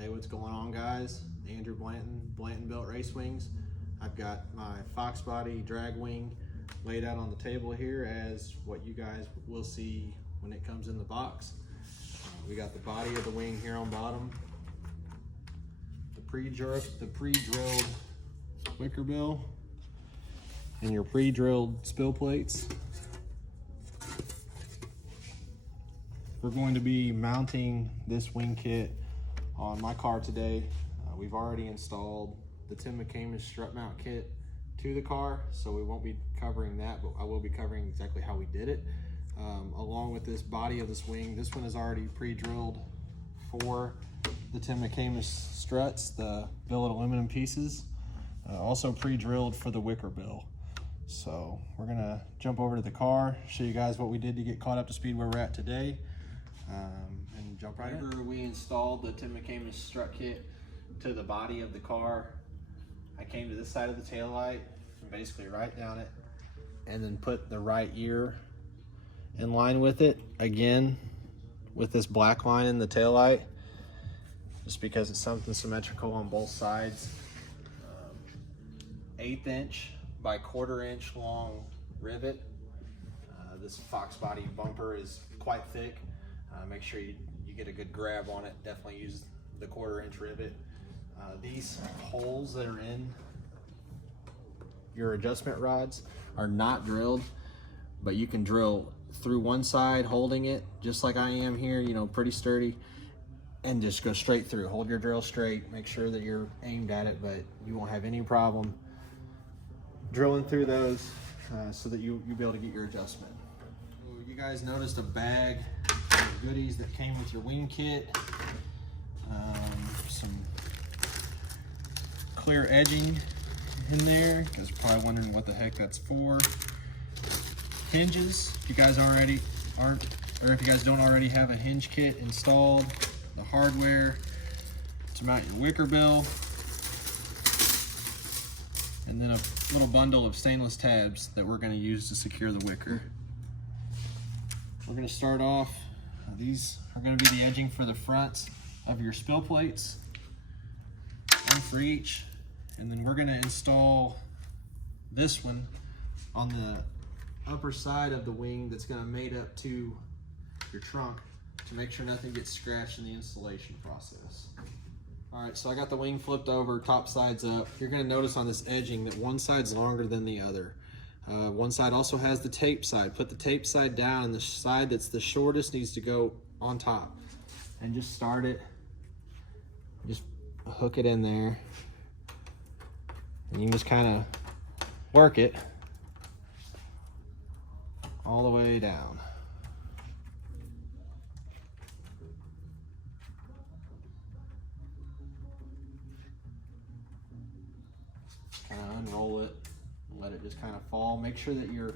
Hey, what's going on, guys? Andrew Blanton, Blanton Built Race Wings. I've got my Fox body drag wing laid out on the table here as what you guys will see when it comes in the box. We got the body of the wing here on bottom, the pre-drilled wicker bill, and your pre-drilled spill plates. We're going to be mounting this wing kit on my car today. We've already installed the Tim McCamish strut mount kit to the car, so we won't be covering that, but I will be covering exactly how we did it. Along with this body of this wing, this one is already pre-drilled for the Tim McCamish struts, the billet aluminum pieces, also pre-drilled for the wicker bill. So we're gonna jump over to the car, show you guys what we did to get caught up to speed where we're at today. And jump right in. Whenever we installed the Tim McCamish strut kit to the body of the car, I came to this side of the taillight and basically right down it, and then put the right ear in line with it again with this black line in the taillight, just because it's something symmetrical on both sides. 1/8 inch by 1/4 inch long rivet. This Fox body bumper is quite thick. Make sure you get a good grab on it. Definitely use the 1/4 inch rivet. These holes that are in your adjustment rods are not drilled, but you can drill through one side holding it just like I am here, you know, pretty sturdy, and just go straight through. Hold your drill straight, make sure that you're aimed at it, but you won't have any problem drilling through those so that you'll be able to get your adjustment. You guys noticed a bag of goodies that came with your wing kit. Some clear edging in there, because you're probably wondering what the heck that's for. Hinges, if you guys already aren't, or if you guys don't already have a hinge kit installed. The hardware to mount your wicker bill, and then a little bundle of stainless tabs that we're going to use to secure the wicker. We're going to start off, these are going to be the edging for the fronts of your spill plates, one for each, and then we're going to install this one on the upper side of the wing that's going to mate up to your trunk to make sure nothing gets scratched in the installation process. All right, so I got the wing flipped over, top side's up. You're going to notice on this edging that one side's longer than the other. One side also has the tape side. Put the tape side down, and the side that's the shortest needs to go on top. And just start it, just hook it in there. And you can just kind of work it all the way down. Kind of unroll it, let it just kind of fall. Make sure that you're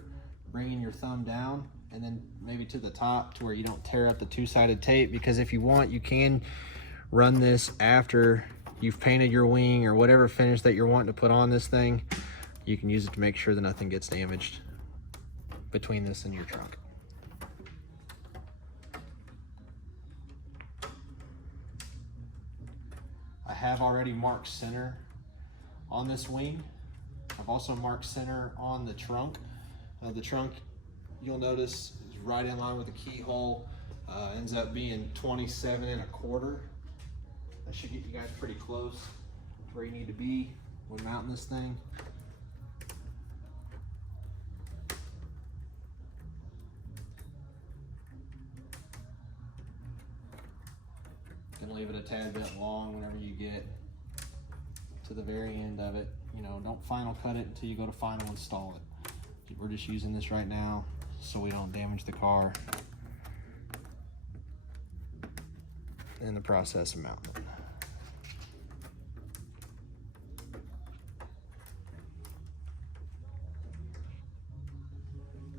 bringing your thumb down and then maybe to the top to where you don't tear up the two-sided tape, because if you want, you can run this after you've painted your wing or whatever finish that you're wanting to put on this thing. You can use it to make sure that nothing gets damaged between this and your trunk. I have already marked center on this wing. I've also marked center on the trunk. The trunk, you'll notice, is right in line with the keyhole. Ends up being 27 1/4. That should get you guys pretty close to where you need to be when mounting this thing. You can leave it a tad bit long whenever you get to the very end of it. You know, don't final cut it until you go to final install it. We're just using this right now so we don't damage the car in the process of mounting it.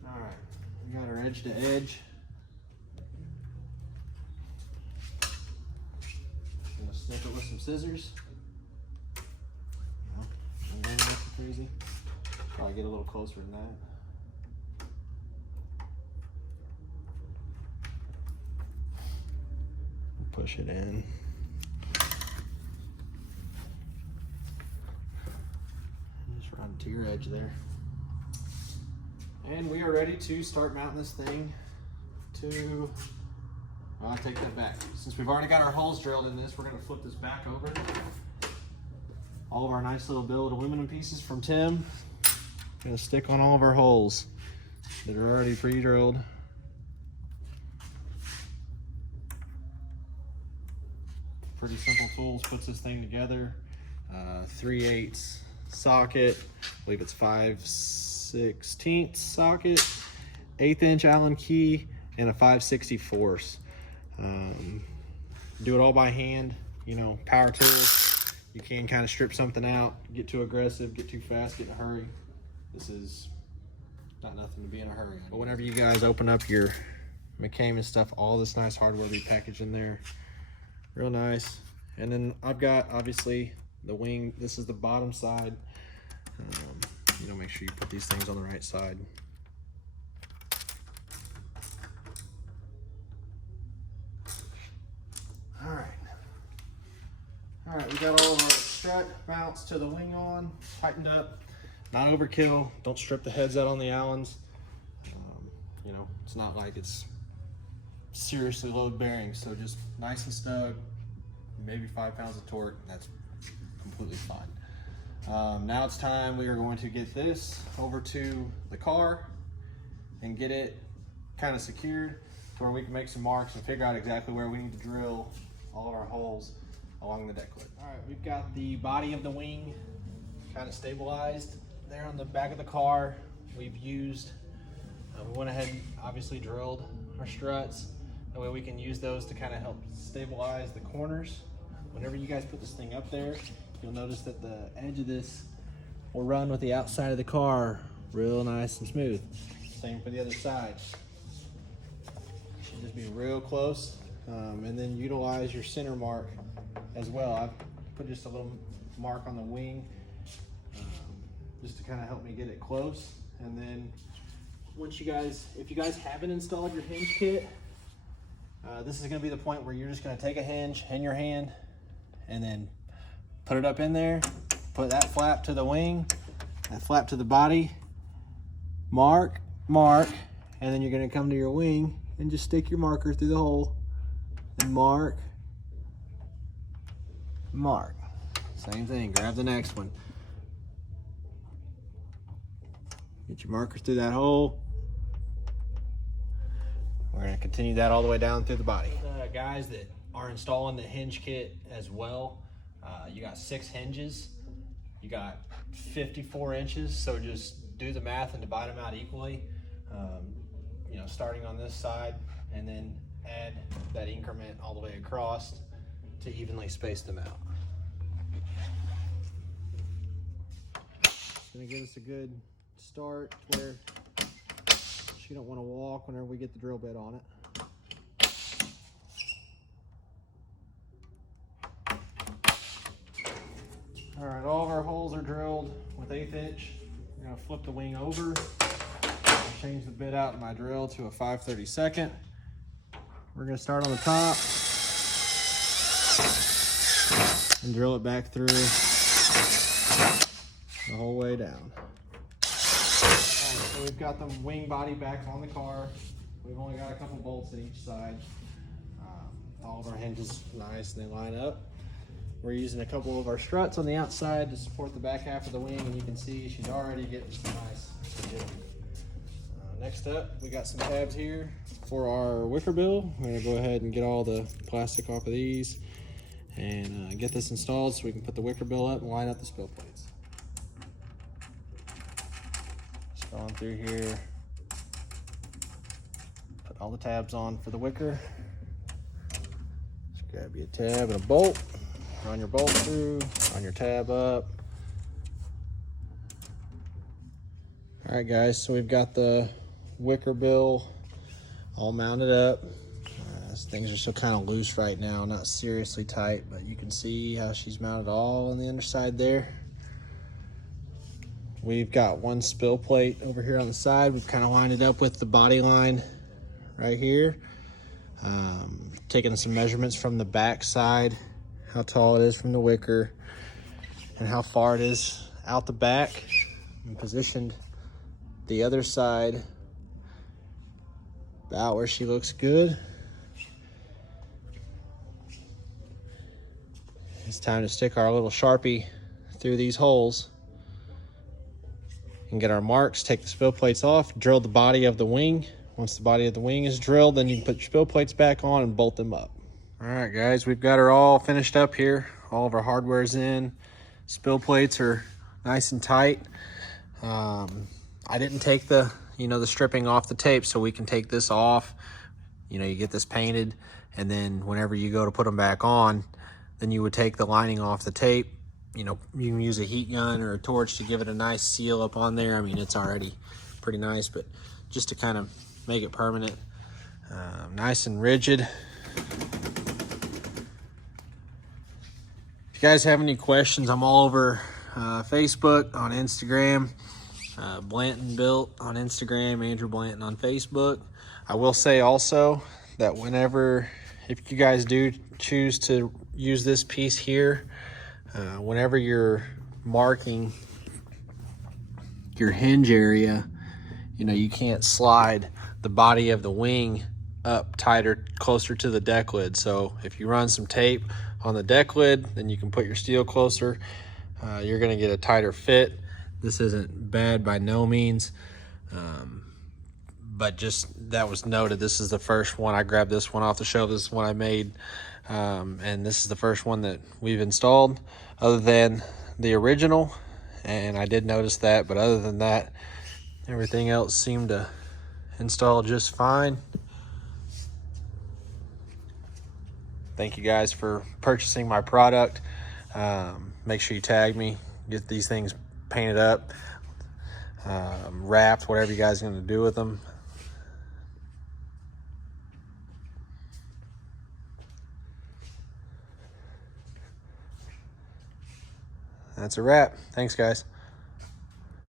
All right, we got our edge to edge. I'm gonna snip it with some scissors. Crazy. Probably get a little closer than that. Push it in. your edge there. And we are ready to start mounting this thing to, well, I'll take that back. Since we've already got our holes drilled in this, we're gonna flip this back over. All of our nice little billet aluminum pieces from Tim. Gonna stick on all of our holes that are already pre-drilled. Pretty simple tools, puts this thing together. 3/8 socket, I believe it's 5/16 socket, 1/8 inch Allen key, and a 5/64. Do it all by hand, you know, power tools. You can kind of strip something out, get too aggressive, get too fast, get in a hurry. This is not nothing to be in a hurry on. But whenever you guys open up your McCain and stuff, all this nice hardware we package in there, real nice. And then I've got obviously the wing. This is the bottom side. You know, make sure you put these things on the right side. All right, we got all of our strut mounts to the wing on, tightened up, not overkill. Don't strip the heads out on the Allens. You know, it's not like it's seriously load bearing, so just nice and snug, maybe 5 pounds of torque, and that's completely fine. Now it's time, we are going to get this over to the car and get it kind of secured to where we can make some marks and figure out exactly where we need to drill all of our holes along the deck lip. All right, we've got the body of the wing kind of stabilized there on the back of the car. We've used, we went ahead and obviously drilled our struts. That way we can use those to kind of help stabilize the corners. Whenever you guys put this thing up there, you'll notice that the edge of this will run with the outside of the car real nice and smooth. Same for the other side. Should just be real close. And then utilize your center mark as well. I've put just a little mark on the wing just to kind of help me get it close. And then once you guys, if you guys haven't installed your hinge kit, this is going to be the point where you're just going to take a hinge in your hand and then put it up in there, put that flap to the wing, that flap to the body, mark, and then you're going to come to your wing and just stick your marker through the hole and mark. Same thing, grab the next one. Get your marker through that hole. We're going to continue that all the way down through the body. Guys that are installing the hinge kit as well, you got 6 hinges, you got 54 inches, so just do the math and divide them out equally. You know, starting on this side, and then add that increment all the way across to evenly space them out. It's going to give us a good start where she don't want to walk whenever we get the drill bit on it. All right, all of our holes are drilled with 1/8 inch. We're going to flip the wing over, change the bit out in my drill to a 5/32. We're going to start on the top and drill it back through the whole way down. So we've got the wing body back on the car. We've only got a couple bolts at each side. All of our hinges nice and they line up. We're using a couple of our struts on the outside to support the back half of the wing, and you can see she's already getting some nice rigidity. Next up, we got some tabs here for our wicker bill. We're gonna go ahead and get all the plastic off of these and get this installed so we can put the wicker bill up and line up the spill plates. Just going through here, put all the tabs on for the wicker. Just grab you a tab and a bolt, run your bolt through, run your tab up. All right guys, so we've got the wicker bill all mounted up. Things are still kind of loose right now, not seriously tight, but you can see how she's mounted all on the underside there. We've got one spill plate over here on the side. We've kind of lined it up with the body line right here. Taking some measurements from the back side, how tall it is from the wicker and how far it is out the back. and positioned the other side about where she looks good. It's time to stick our little Sharpie through these holes and get our marks. Take the spill plates off, drill the body of the wing. Once the body of the wing is drilled, then you can put your spill plates back on and bolt them up. All right, guys, we've got her all finished up here. All of our hardware's in. Spill plates are nice and tight. I didn't take the stripping off the tape, so we can take this off. You get this painted, and then whenever you go to put them back on, then you would take the lining off the tape. You can use a heat gun or a torch to give it a nice seal up on there. I mean, it's already pretty nice, but just to kind of make it permanent, nice and rigid. If you guys have any questions, I'm all over Facebook, on Instagram, Blanton Built on Instagram, Andrew Blanton on Facebook. I will say also that if you guys do choose to use this piece here, whenever you're marking your hinge area, you can't slide the body of the wing up tighter, closer to the deck lid. So if you run some tape on the deck lid, then you can put your steel closer. You're gonna get a tighter fit. This isn't bad by no means, but just that was noted. This is the first one. I grabbed this one off the shelf. This is one I made, and this is the first one that we've installed other than the original, and I did notice that, but other than that, everything else seemed to install just fine. Thank you guys for purchasing my product. Make sure you tag me, get these things painted up, wrapped, whatever you guys are going to do with them. That's a wrap. Thanks, guys.